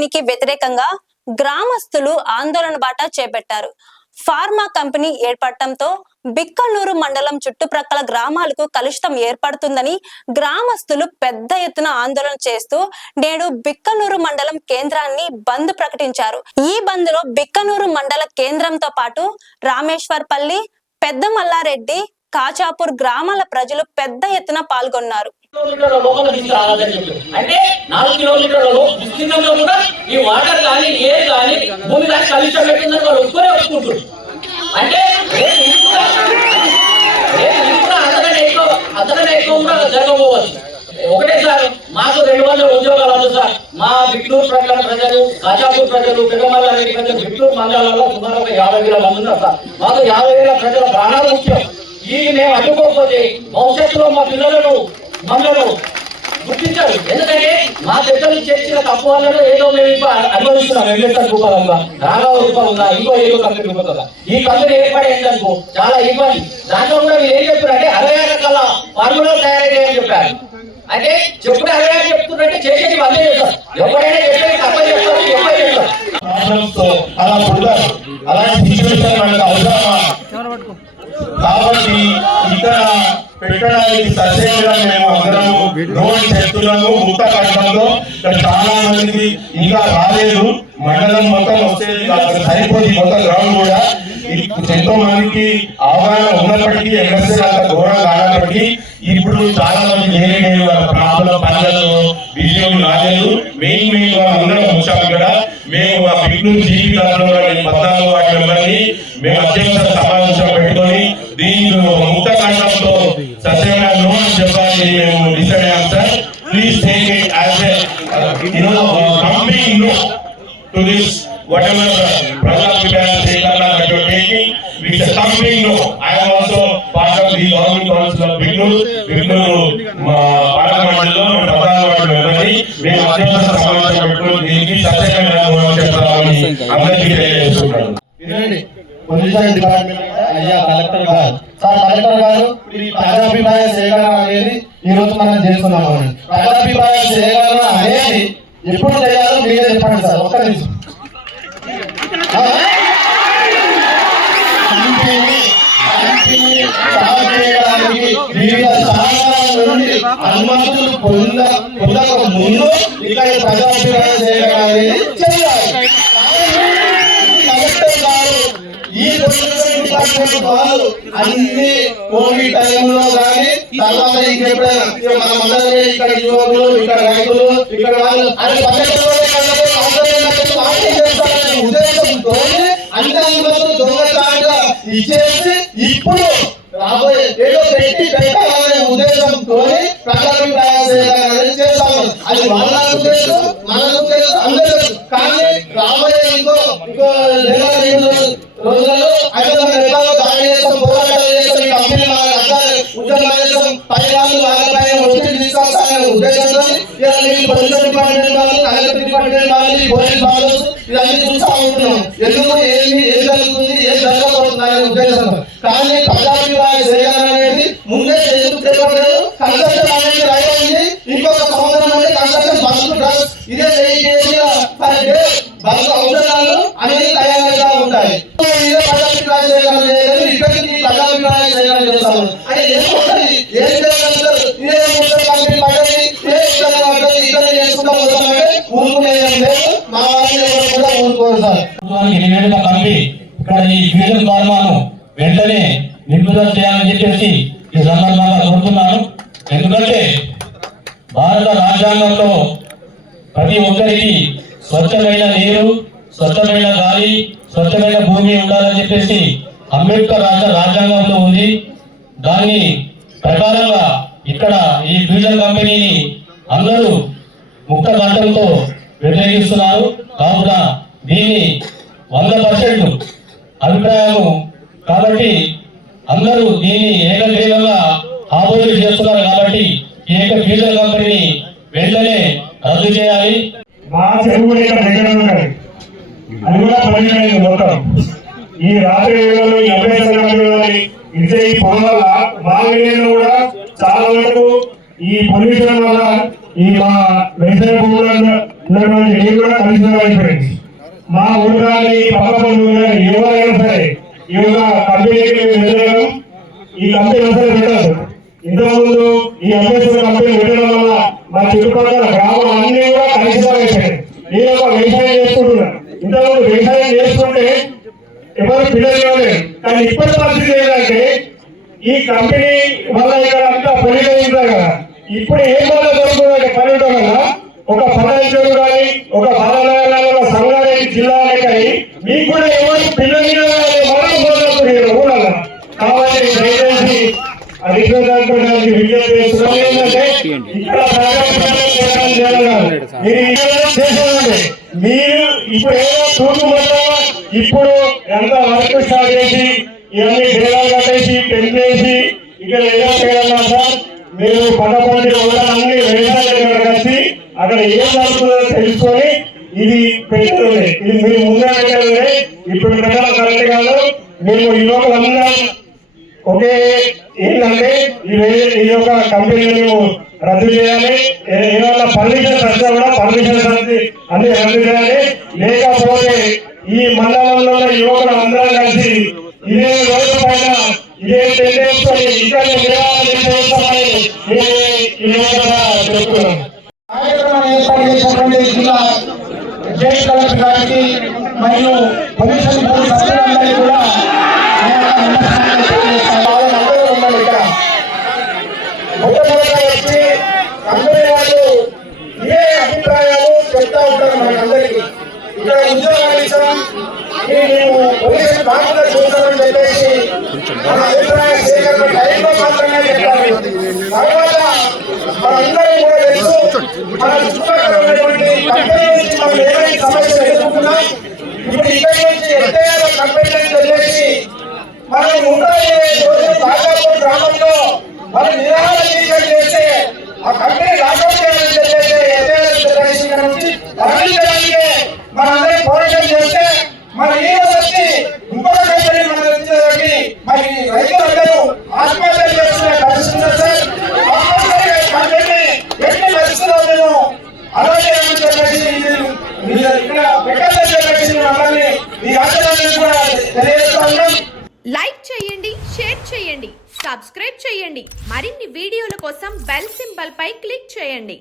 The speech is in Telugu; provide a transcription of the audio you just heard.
కంపెనీకి వ్యతిరేకంగా గ్రామస్తులు ఆందోళన బాట చేపట్టారు. ఫార్మా కంపెనీ ఏర్పడటంతో బిక్కనూరు మండలం చుట్టుప్రక్కల గ్రామాలకు కలుషితం ఏర్పడుతుందని గ్రామస్తులు పెద్ద ఎత్తున ఆందోళన చేస్తూ నేడు బిక్కనూరు మండలం కేంద్రాన్ని బంద్ ప్రకటించారు. ఈ బంద్ లో బిక్కనూరు మండల కేంద్రంతో పాటు రామేశ్వర్పల్లి, పెద్ద మల్లారెడ్డి, కాచాపూర్ గ్రామాల ప్రజలు పెద్ద ఎత్తున పాల్గొన్నారు. అంటే 4 కిలోమీటర్లలో విస్తీర్ణంలో కూడా ఈ వాటర్ కానీ ఎయిర్ కానీ భూమి కానీ కలుషితం పెట్టిందని వాళ్ళు ఒప్పుకుంటారు. అంటే అంతకంటే ఎక్కువ కూడా జరగబోవచ్చు. ఒకటే సార్, మాకు 200 ఉద్యోగాలు వద్దు సార్. మా బిట్టూరు ప్రజలు, కాచాపూర్ ప్రజలు, పెద్దమల్లారెడ్డి ప్రజలు, బిట్టూరు మండలాల్లో సుమారుగా 50,000 మంది ఉన్నారు సార్. మాకు 50,000 ప్రజల ప్రాణాలు ముఖ్యం. ఈ మేము అడ్డుకోకపోతే భవిష్యత్తులో మా పిల్లలను మనలను గుర్తించారు. ఎందుకంటే మా పెద్దలు చేసిన తప్పు వల్ల ఏదో మేము అనుభవిస్తున్నాం. ఎంఎస్ఆర్ రూపంగా, రాఘవ రూపంగా, ఇంకో ఏదో కంపెనీ రూపంగా ఈ కంపెనీ ఏర్పడేందుకు చాలా ఇబ్బంది. దాంట్లో కూడా మీరు ఏం చెప్పారంటే 60 రకాల ఫార్ములాలు తయారయ్యాయని చెప్పారు. అంటే చెప్పుడు 60 చెప్తున్నారంటే చేసేది వాళ్ళే చేస్తారు. ఎవరైనా చెప్పేది తప్ప చెప్తారు, ఎవరు చేస్తారు. కాబట్టి ఇక్కడ పెట్టడానికి ససేమిగా మేము అందరము రోడ్ చేస్తున్నాము. ముక్త కట్టడంలో చాలా మంది ఇంకా రాలేదు. మండలం మొత్తం వచ్చేది సరిపోతుంది. మొత్తం గ్రౌండ్ కూడా ఎంతో మందికి అవగాహన ఉన్నప్పటికీ ఎమ్మెల్సీ అంత ఘోరంగా కానప్పటికీ ఇప్పుడు చాలా మంది వేరే ప్రాంతాల పనులలో విజయం రాలేదు. మెయిన్ అందరం వచ్చాము ఇక్కడ. మేము ఆ బిగ్నూరు జీవితాల్లో 14 వాటి మెంబర్ని మేము అత్యంత సమావేశం పెట్టుకొని దీనిలో ముక్త కాండంతో సత్యంగా నో అని చెప్పాలి మేము డిసైడ్ అయ్యాం sir. Please take it as complete no to this whatever Prajapipaya Sekala that you are taking, it's a complete no. I am also part of the government council of Bignur Parliament members. We are also సమావేశం పెట్టుకొని దీనికి సత్యంగా నో అని చెప్పాలని అందరికీ తెలియజేస్తున్నాను. పొల్యూషన్ డిపార్ట్మెంట్ అయ్యా కలెక్టర్ గారు, సార్ కలెక్టర్ గారు, ఈ ప్రజాభిప్రాయ సేకరణ అనేది ఈ రోజు మనం చేస్తున్నాము. ప్రజాభిప్రాయ సేకరణ అనేది ఎప్పుడు చేయాలో మీరే చెప్పండి సార్. ఒక్క నిమిషం. వివిధ స్థానాల నుండి అనుమతులు పొందక ముందు ఇక్కడ ప్రజాభిప్రాయ సేకరణ అనేది చేయాలి. కలెక్టర్ గారు ఈ పొల్యూషన్ డిపార్ట్మెంట్ వాళ్ళు అన్ని కోవిడ్ టైంలో కానీ తర్వాత ఇంకెప్పుడైనా మన మండలి ఇక్కడ యువకులు, ఇక్కడ రైతులు, ఇక్కడ వాళ్ళు అది ఉద్దేశంతో అన్ని అనుమతులు దొంగచాటుగా ఇచ్చేసి ఇప్పుడు రాబోయే ఏదో పెట్టి పెట్టాలనే ఉద్దేశంతో ప్రజాభిప్రాయ సేకరణ చేస్తాము. అది వాళ్ళ ఉద్దేశం, మన ఉద్దేశం, అందరూ. కానీ రాబోయే ఇంకో రోజులలో 500 రకాల దాడి చేస్తాం, పోరాటాలు చేస్తాం, ఈ కంపెనీ ఉద్యోగాలు చేస్తాం, పైరాలు వాళ్ళపైన ఒత్తిడి తీసుకొస్తామనే ఉద్దేశంతో పొల్యూషన్ డిపార్ట్మెంట్ వాళ్ళు, కలెక్టర్ డిపార్ట్మెంట్ వాళ్ళు, పోలీస్ వాళ్ళు ఇవన్నీ చూస్తూ ఉంటున్నాం. ఎందుకు ఏం జరుగుతుంది, ఏం జరగబోతుంది అనే ఉద్దేశంతో. కానీ ప్రజాభిప్రాయ సేకరణ అనేది ముందే ఎందుకు తెలియలేదు. కన్స్ట్రక్షన్ అనేది రైట్ అయింది, ఇంకొక సంవత్సరం అంటే కన్స్ట్రక్షన్ బస్సు డ్రగ్స్ ఇదే బస్సు ఔషధాలు అనేది తయారుగా ఉంటాయి. ఇదే ప్రజాభిప్రాయ సేకరణ చేయలేదు, ఇప్పటికీ ప్రజాభిప్రాయ సేకరణ చేస్తాము అంటే ఏముంటుంది, ఏం చేయగలుగుతారు. ఇదే ముఖ్య కంపెనీ పడ్డది, ఏ పడ్డది, ఇక్కడ చేసుకుంటా పోతామంటే ఊరుకునేది లేదు. మా వాళ్ళు ఎవరు కూడా ఊరుకోరు సార్. ఇక్కడ ఈ ఫ్యూజన్ ఫార్మాను వెంటనే నిలుపుదల చేయాలని చెప్పేసి ఈ సందర్భంగా కోరుతున్నాను. ఎందుకంటే భారత రాజ్యాంగంలో ప్రతి ఒక్కరికి స్వచ్ఛమైన నీరు, స్వచ్ఛమైన గాలి, స్వచ్ఛమైన భూమి ఉండాలని చెప్పేసి అంబేద్కర్ రాజ్యాంగంలో ఉంది. దాని ప్రకారంగా ఇక్కడ ఈ ఫ్యూజన్ కంపెనీని అందరూ ముక్త కంఠంతో వ్యతిరేకిస్తున్నారు. కావున దీన్ని 100% అభిప్రాయము కాబట్టి అందరూ దీన్ని ఏకగ్రీవంగా ఆపోజిట్ చేస్తున్నారు. కాబట్టి ఈ యొక్క ఫ్యూజన్ కంపెనీని వెంటనే రద్దు చేయాలి. మా చెరువు అది కూడా పనిచేయలేదు మొత్తం. ఈ రాత్రి వేళలో ఈ అభ్యర్థి ఇచ్చే ఈ పొగ వల్ల బాగా కూడా చాలా వరకు ఈ పొల్యూషన్ వల్ల ఈ మా వ్యవసాయ భూములు ఉన్నటువంటి నీరు కూడా కలిసిన ఊరు కానీ పక్క బంధువులు కానీ ఎవరైనా సరే ఈ యొక్క కంపెనీకి వెళ్ళడం ఈ కంపెనీ అసలు పెట్టదు. ఇంతకుముందు ఈ అంబేద్కర్ కంపెనీ పెట్టడం వల్ల మన చుట్టుపక్కల గ్రామాలన్నీ కూడా కలిసిపోయాయి. నేను ఒక వ్యవసాయం చేసుకుంటున్నాను. ఇంతకుముందు వ్యవసాయం చేసుకుంటే ఎవరు పిల్లలు కాలేదు. కానీ ఇప్పటి పరిస్థితి ఏంటంటే ఈ కంపెనీ వల్ల ఇక్కడ అంతా పనిగా ఉంటారు కదా. ఇప్పుడు ఏం వల్ల జరుగుతుందంటే పని ఉండడం వల్ల ఒక పదవి కానీ ఒక బాలనగరంలో సంగారెడ్డి జిల్లాలే కానీ మీకు కూడా ఎవరు పిల్లలు ఊరಲ್ಲ. కాబట్టి దయచేసి అధికారులకు విజ్ఞప్తి చేస్తున్నాం ఏంటంటే ఇక్కడ మీరు ఇప్పుడు ఏదో చూసుకుంటారో ఇప్పుడు ఎంత వర్క్ స్టార్ట్ చేసి ఇవన్నీ డేరాలు కట్టేసి టెంట్ వేసి ఇక్కడ ఏదో చేయాలన్నా సార్ మీరు పదకొండు అన్ని వ్యవసాయం కలిసి అక్కడ ఏం జరుగుతుందో తెలుసుకొని ఇది పెట్టండి. ఇది మీరు ముందే పెట్టండి. ఇప్పుడు పెట్టడం కరెక్ట్ కాదు. మేము ఈ లోపల అందరం ఒకే ఏంటంటే ఈ యొక్క కంపెనీని రద్దు చేయాలి. ఏమైనా పర్మిషన్స్ వస్తే కూడా పర్మిషన్స్ అన్ని రద్దు చేయాలి. లేకపోతే ఈ మండలంలో యువకులు అందరం కలిసి ఇదే రోజు పైన ఇదే టెండేసుకొని ఇక్కడ చెప్తున్నాం. కార్యక్రమాన్ని ఏర్పాటు చేసినటువంటి జిల్లా జైన్ కలెక్టర్ గారికి మరియు పొల్యూషన్ బోర్డు సభ్యులందరికీ కూడా ఉన్నారు. ఇక్కడ మొట్టమొదటిగా వచ్చి కంపెనీ వాళ్ళు ఇదే అభిప్రాయాలు చెప్తా ఉంటారు మనకందరికీ. ఇక్కడ ఉద్యోగాలు ఇస్తాం మేము పొల్యూషన్ కాకుండా చూస్తామని చెప్పేసి మన అభిప్రాయ సేకరణ టైంలో మాత్రమే చెప్తారు. తర్వాత మనందరం కూడా తెలుసు మన చుట్టుపక్కల ఉన్నటువంటి కంపెనీ నుంచి మనం ఏమైనా సమస్యలు ఎదుర్కొంటున్నాం. ఇప్పుడు ఇక్కడి నుంచి ఎత్తైన కంపెనీలను వదిలేసి మనం 120 రోజులు కాకాపూర్ గ్రామంలో మనం నిరాహార దీక్షలు చేస్తే ఆ కంపెనీ లాకౌట్ చేయాలని చెప్పేసి ఎత్తైన నుంచి తరలించడానికే మనందరం పోరాటం చేస్తే మన ఈ రోజు వచ్చి ఇంకొక కంపెనీ మనం తెచ్చేదానికి మరి రైతులందరూ ఆత్మహత్యలు చేస్తున్న పరిస్థితి సార్. కంపెనీ ఎట్టి పరిస్థితుల్లో నేను అలాగే చెప్పేసి ఇక్కడ పెట్టాలని చెప్పేసి మమ్మల్ని ఈ రాష్ట్రాన్ని కూడా తెలియజేస్తా ఉన్నాం. లైక్ చేయండి, షేర్ చేయండి, సబ్స్క్రైబ్ చేయండి. మరిన్ని వీడియోల కోసం బెల్ సింబల్ పై క్లిక్ చేయండి.